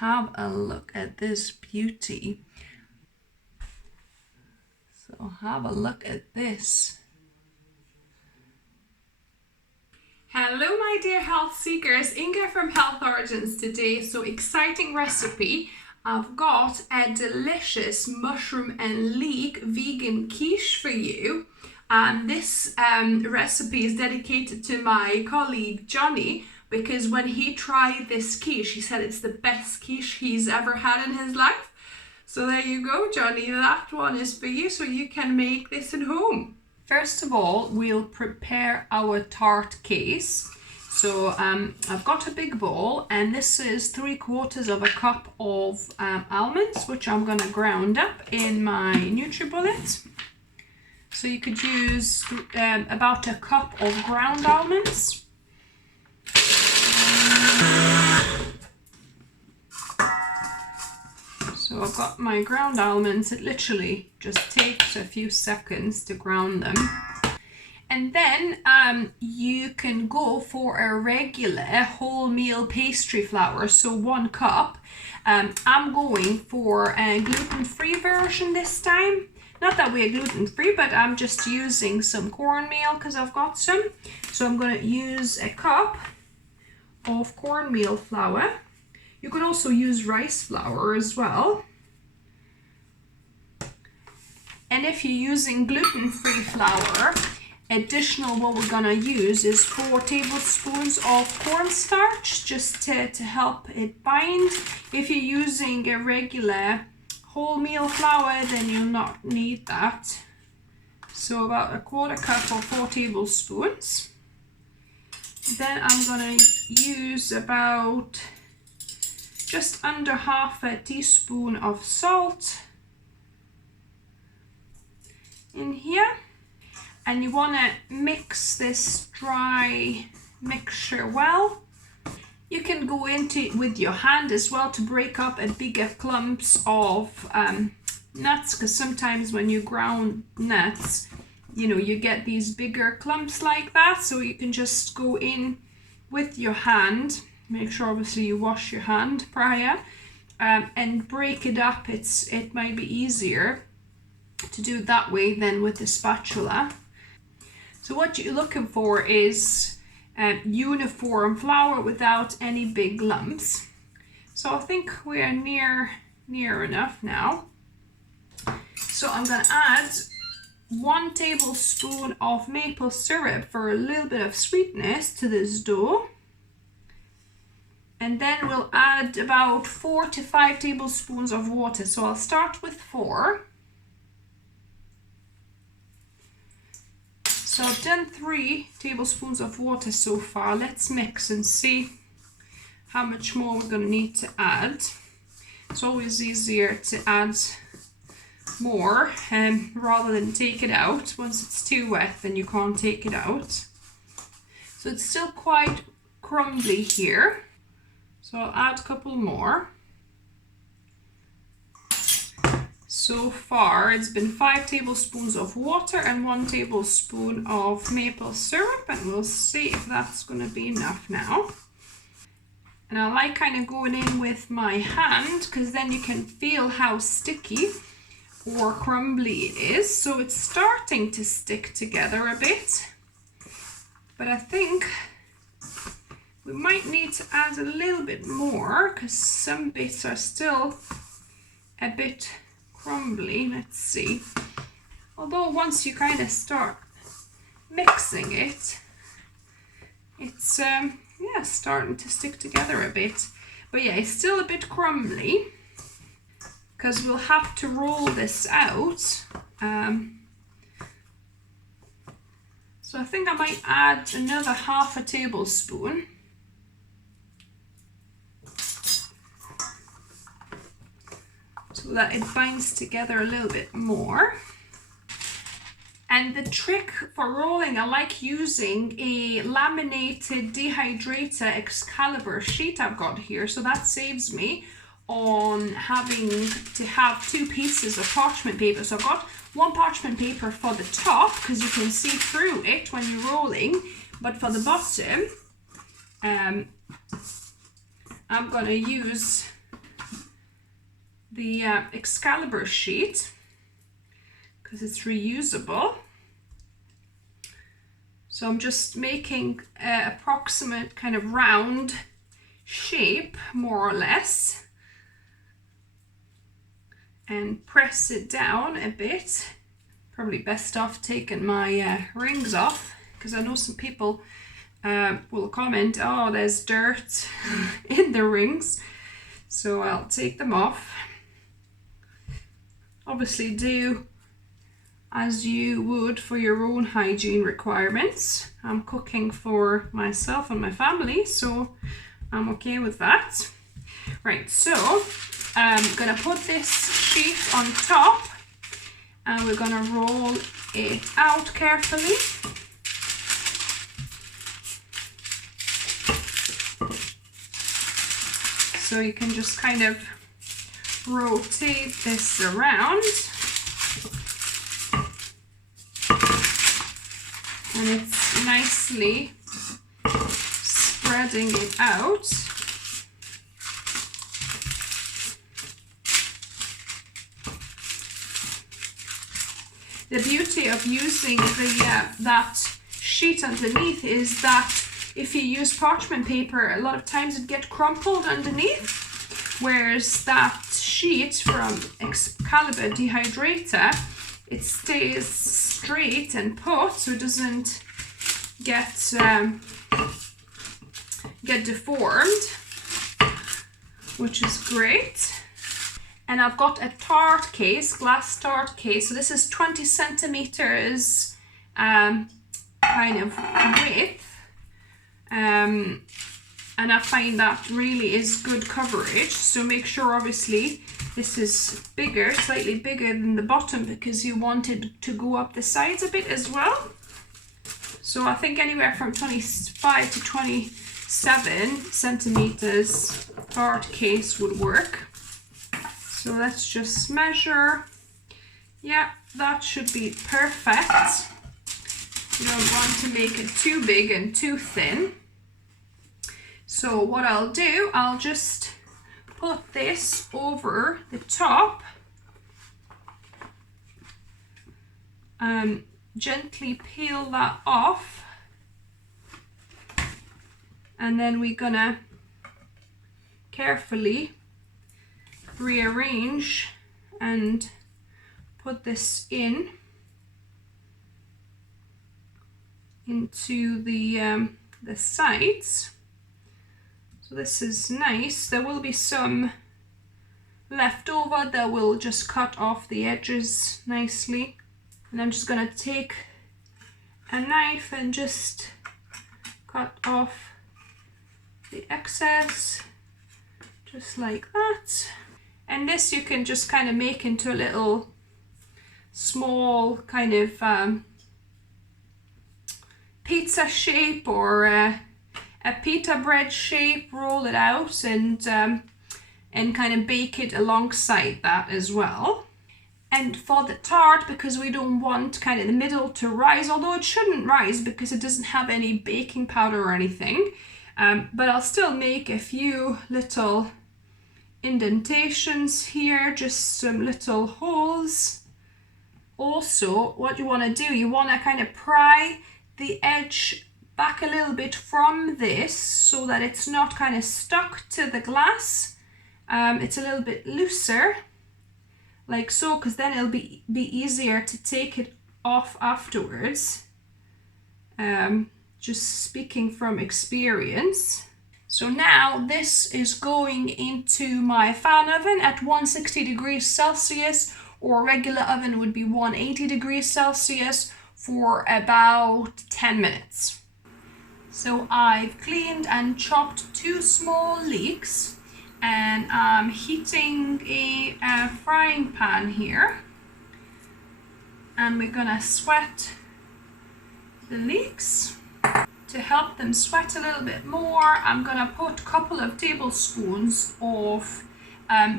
Have a look at this beauty. So have a look at this. Hello my dear health seekers, Inga from Health Origins today. So exciting recipe. I've got a delicious mushroom and leek vegan quiche for you. And this recipe is dedicated to my colleague Johnny, because when he tried this quiche, he said it's the best quiche he's ever had in his life. So there you go, Johnny, that one is for you, so you can make this at home. First of all, we'll prepare our tart case. So I've got a big bowl, and this is 3/4 of a cup of almonds, which I'm going to ground up in my NutriBullet. So you could use about a cup of ground almonds. So I've got my ground almonds. It literally just takes a few seconds to ground them. And then you can go for a regular wholemeal pastry flour, so 1 cup. I'm going for a gluten-free version this time. Not that we're gluten-free, but I'm just using some cornmeal because I've got some. So I'm going to use a cup of cornmeal flour. You could also use rice flour as well. And if you're using gluten-free flour, additional what we're gonna use is 4 tablespoons of cornstarch, just to help it bind. If you're using a regular wholemeal flour, then you'll not need that. So about 1/4 cup or 4 tablespoons. Then I'm gonna use about just under 1/2 teaspoon of salt in here. And you want to mix this dry mixture well. You can go into it with your hand as well to break up a bigger clumps of nuts, because sometimes when you ground nuts, you know, you get these bigger clumps like that. So you can just go in with your hand. Make sure obviously you wash your hand prior, and break it up. It might be easier to do it that way than with the spatula. So what you're looking for is uniform flour without any big lumps. So I think we're near enough now. So I'm going to add 1 tablespoon of maple syrup for a little bit of sweetness to this dough. And then we'll add about 4 to 5 tablespoons of water. So I'll start with 4. So I've done 3 tablespoons of water so far. Let's mix and see how much more we're going to need to add. It's always easier to add more rather than take it out. Once it's too wet, then you can't take it out. So it's still quite crumbly here. So I'll add a couple more. So far it's been 5 tablespoons of water and 1 tablespoon of maple syrup, and we'll see if that's going to be enough now. And I like kind of going in with my hand, because then you can feel how sticky or crumbly it is. So it's starting to stick together a bit, but I think we might need to add a little bit more, because some bits are still a bit crumbly. Let's see. Although once you kind of start mixing it, it's yeah, starting to stick together a bit. But yeah, it's still a bit crumbly, because we'll have to roll this out. So I think I might add another 1/2 tablespoon. So that it binds together a little bit more. And the trick for rolling, I like using a laminated dehydrator Excalibur sheet I've got here. So that saves me on having to have 2 pieces of parchment paper. So I've got 1 parchment paper for the top, because you can see through it when you're rolling. But for the bottom, I'm going to use the Excalibur sheet because it's reusable. So I'm just making an approximate kind of round shape, more or less, and press it down a bit. Probably best off taking my rings off, because I know some people will comment, oh, there's dirt in the rings. So I'll take them off. Obviously do as you would for your own hygiene requirements. I'm cooking for myself and my family, so I'm okay with that. Right, so I'm gonna put this sheet on top and we're gonna roll it out carefully. So you can just kind of rotate this around. And it's nicely spreading it out. The beauty of using that sheet underneath is that if you use parchment paper, a lot of times it gets crumpled underneath, whereas that sheet from Excalibur Dehydrator, it stays straight and put, so it doesn't get deformed, which is great. And I've got a tart case, glass tart case. So this is 20 centimeters kind of width. And I find that really is good coverage. So make sure, obviously, this is bigger, slightly bigger than the bottom, because you want it to go up the sides a bit as well. So I think anywhere from 25 to 27 centimeters tart case would work. So let's just measure. Yeah, that should be perfect. You don't want to make it too big and too thin. So what I'll do, I'll just put this over the top. Gently peel that off. And then we're gonna carefully rearrange and put this into the sides. So this is nice. There will be some left over that will just cut off the edges nicely. And I'm just gonna take a knife and just cut off the excess, just like that. And this you can just kind of make into a little small kind of pizza shape or a pita bread shape. Roll it out and kind of bake it alongside that as well. And for the tart, because we don't want kind of the middle to rise, although it shouldn't rise because it doesn't have any baking powder or anything, but I'll still make a few little indentations here, just some little holes. Also, what you want to do, you want to kind of pry the edge back a little bit from this so that it's not kind of stuck to the glass. It's a little bit looser, like so, because then it'll be easier to take it off afterwards. Just speaking from experience. So now this is going into my fan oven at 160 degrees Celsius, or regular oven would be 180 degrees Celsius for about 10 minutes. So I've cleaned and chopped 2 small leeks, and I'm heating a frying pan here. And we're gonna sweat the leeks. To help them sweat a little bit more, I'm gonna put a couple of tablespoons of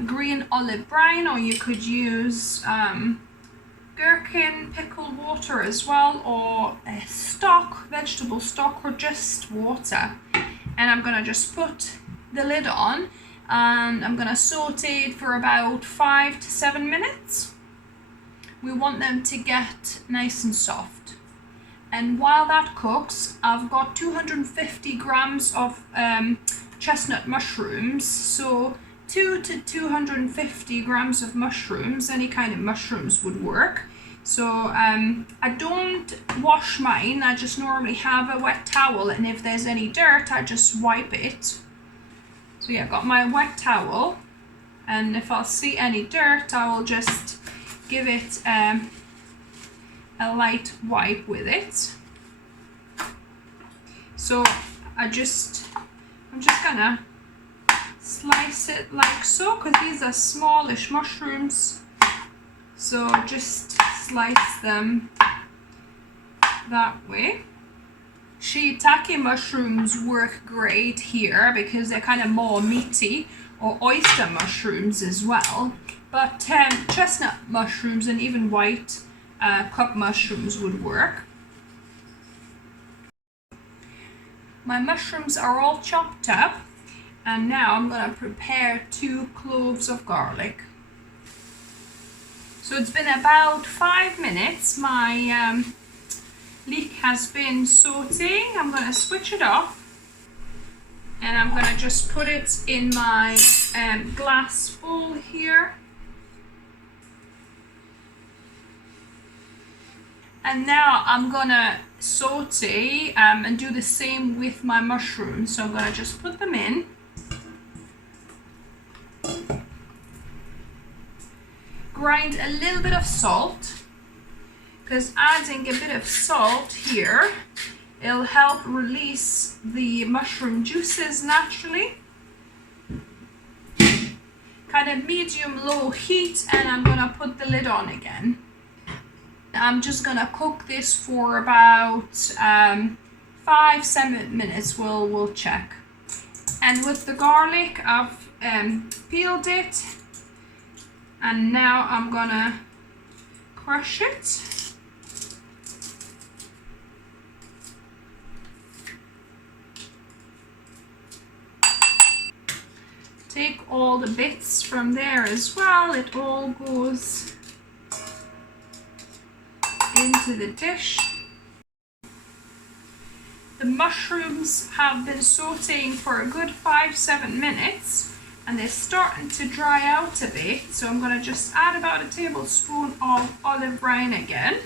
green olive brine, or you could use gherkin pickled water as well, or a stock, vegetable stock, or just water. And I'm gonna just put the lid on and I'm gonna saute it for about 5 to 7 minutes. We want them to get nice and soft. And while that cooks, I've got 250 grams of chestnut mushrooms. So 2 to 250 grams of mushrooms, any kind of mushrooms would work. So I don't wash mine, I just normally have a wet towel, and if there's any dirt, I just wipe it. So yeah, I've got my wet towel, and if I'll see any dirt, I will just give it a light wipe with it. So I'm just gonna slice it like so, because these are smallish mushrooms. So just slice them that way. Shiitake mushrooms work great here because they're kind of more meaty, or oyster mushrooms as well. But chestnut mushrooms and even white cup mushrooms would work. My mushrooms are all chopped up, and now I'm going to prepare 2 cloves of garlic. So it's been about 5 minutes. My leek has been sauteing. I'm going to switch it off, and I'm going to just put it in my glass bowl here. And now I'm gonna saute and do the same with my mushrooms. So I'm gonna just put them in. Grind a little bit of salt, because adding a bit of salt here, it'll help release the mushroom juices naturally. Kind of medium-low heat, and I'm gonna put the lid on again. I'm just gonna cook this for about 5-7 minutes. We'll check. And with the garlic, I've peeled it, and now I'm gonna crush it. Take all the bits from there as well. It all goes into the dish. The mushrooms have been sauteing for a good 5-7 minutes, and they're starting to dry out a bit, so I'm going to just add about a tablespoon of olive brine again.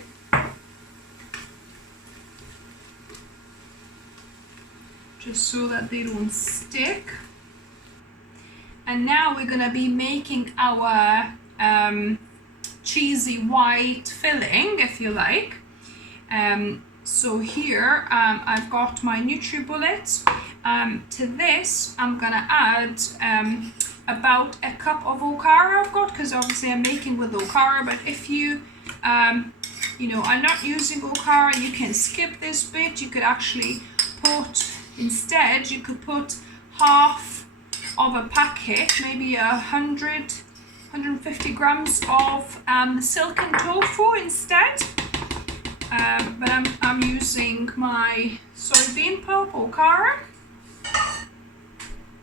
Just so that they don't stick. And now we're going to be making our cheesy white filling, if you like. So here I've got my NutriBullet. To this I'm gonna add about a cup of okara I've got, because obviously I'm making with okara. But if you are not using okara, you can skip this bit. You could actually put, instead you could put half of a packet, maybe 150 grams of silken tofu instead. But I'm using my soybean pulp, okara.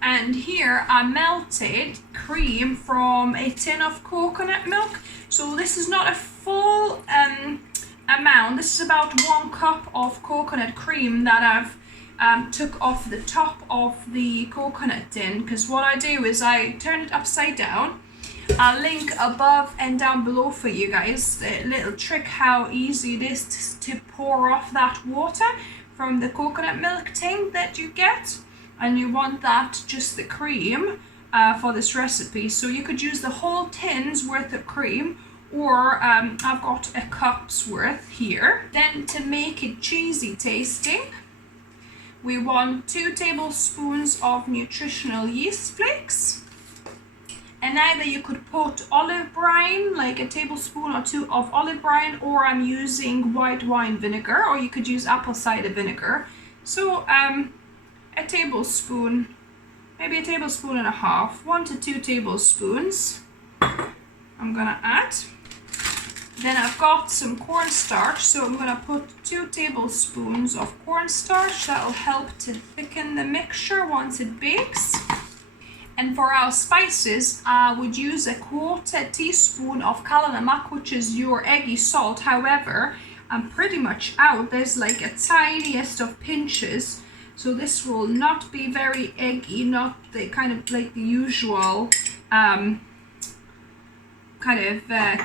And here I melted cream from a tin of coconut milk. So this is not a full amount. This is about 1 cup of coconut cream that I've took off the top of the coconut tin. Because what I do is I turn it upside down. I'll link above and down below for you guys a little trick how easy it is to pour off that water from the coconut milk tin that you get. And you want that, just the cream for this recipe. So you could use the whole tin's worth of cream, or I've got a cup's worth here. Then to make it cheesy tasting, we want 2 tablespoons of nutritional yeast flakes. And either you could put olive brine, like a tablespoon or 2 of olive brine, or I'm using white wine vinegar, or you could use apple cider vinegar. So a tablespoon, maybe a tablespoon and a half, 1 to 2 tablespoons I'm gonna add. Then I've got some cornstarch, so I'm gonna put 2 tablespoons of cornstarch. That'll help to thicken the mixture once it bakes. And for our spices, I would use a 1/4 teaspoon of kala namak, which is your eggy salt. However, I'm pretty much out. There's like a tiniest of pinches. So this will not be very eggy, not the kind of like the usual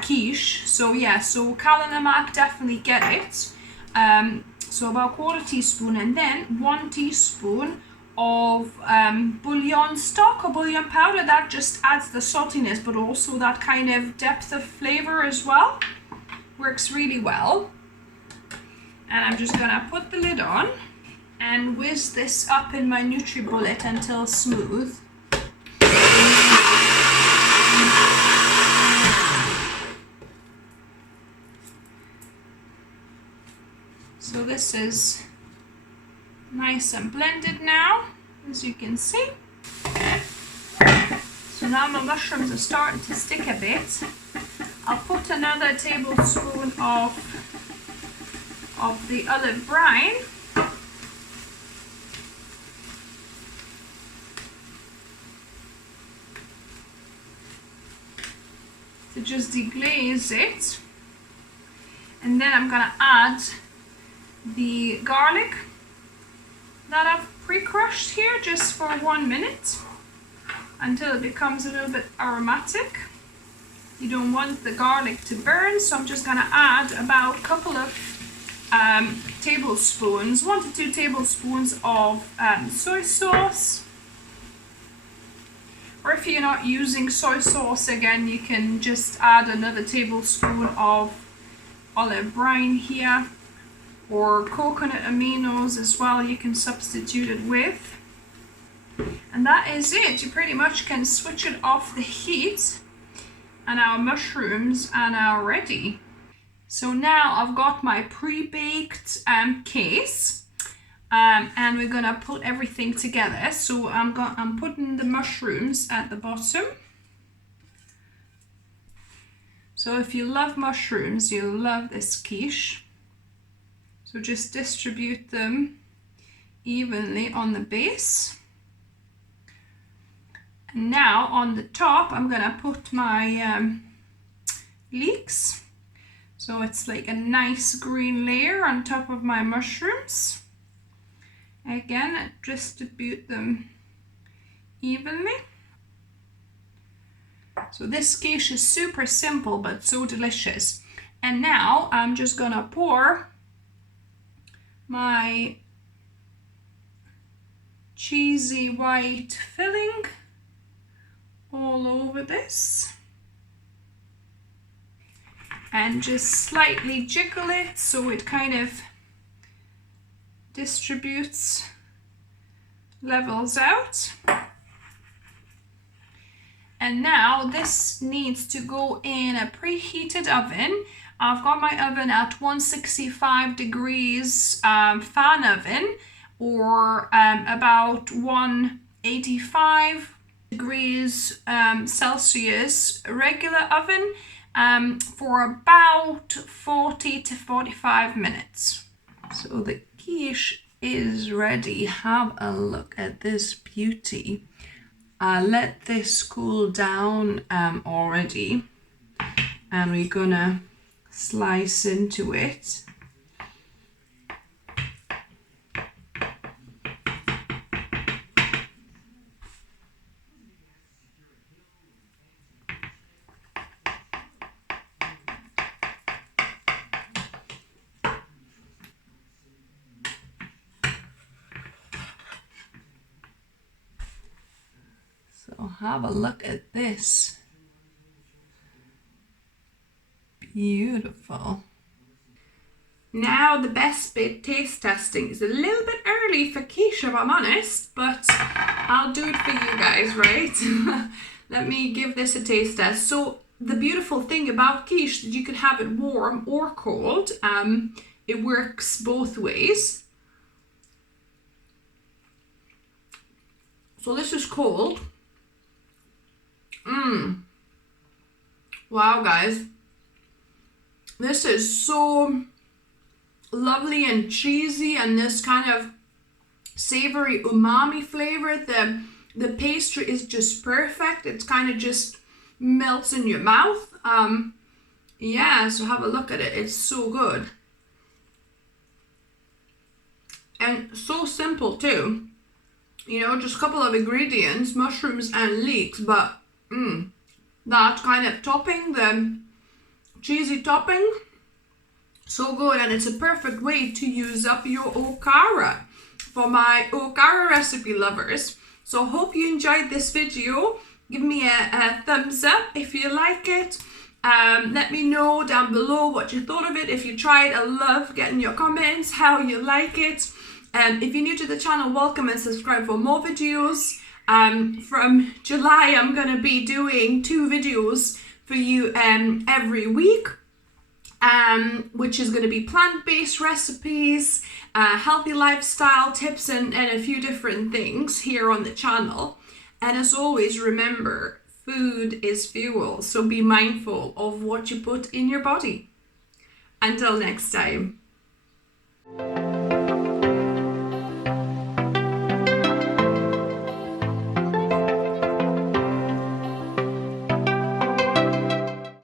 quiche. So yeah, so kala namak, definitely get it. So about 1/4 teaspoon, and then 1 teaspoon of bouillon stock or bouillon powder. That just adds the saltiness, but also that kind of depth of flavor as well. Works really well. And I'm just gonna put the lid on and whiz this up in my NutriBullet until smooth. So this is nice and blended now, as you can see. So now my mushrooms are starting to stick a bit. I'll put another tablespoon of the olive brine. To just deglaze it. And then I'm gonna add the garlic that I've pre-crushed here just for 1 minute until it becomes a little bit aromatic. You don't want the garlic to burn, so I'm just gonna add about a couple of tablespoons, 1 to 2 tablespoons of soy sauce. Or if you're not using soy sauce, again, you can just add another tablespoon of olive brine here, or coconut aminos as well, you can substitute it with. And that is it. You pretty much can switch it off the heat, and our mushrooms are now ready. So now I've got my pre-baked case, and we're gonna put everything together. So I'm putting the mushrooms at the bottom. So if you love mushrooms, you'll love this quiche. So just distribute them evenly on the base. And now on the top, I'm gonna put my leeks. So it's like a nice green layer on top of my mushrooms. Again, distribute them evenly. So this quiche is super simple, but so delicious. And now I'm just gonna pour my cheesy white filling all over this, and just slightly jiggle it so it kind of distributes, levels out. And now this needs to go in a preheated oven. I've got my oven at 165 degrees fan oven, or about 185 degrees Celsius regular oven, for about 40 to 45 minutes. So the quiche is ready. Have a look at this beauty. Let this cool down already, and we're gonna slice into it. So have a look at this. Beautiful. Now the best bit, taste testing, is a little bit early for quiche, if I'm honest, but I'll do it for you guys, right? Let me give this a taste test. So the beautiful thing about quiche is you can have it warm or cold. It works both ways. So this is cold. Wow, guys. This is so lovely and cheesy, and this kind of savory umami flavor. The The pastry is just perfect. It kind of just melts in your mouth. Yeah, so have a look at it. It's so good. And so simple too. You know, just a couple of ingredients, mushrooms and leeks, but that kind of topping, the cheesy topping, so good. And it's a perfect way to use up your okara for my okara recipe lovers. So hope you enjoyed this video. Give me a thumbs up if you like it. Let me know down below what you thought of it. If you tried, I love getting your comments, how you like it. If you're new to the channel, welcome and subscribe for more videos. From July, I'm going to be doing 2 videos for you every week, which is going to be plant-based recipes, healthy lifestyle tips, and a few different things here on the channel. And as always, remember, food is fuel, so be mindful of what you put in your body. Until next time.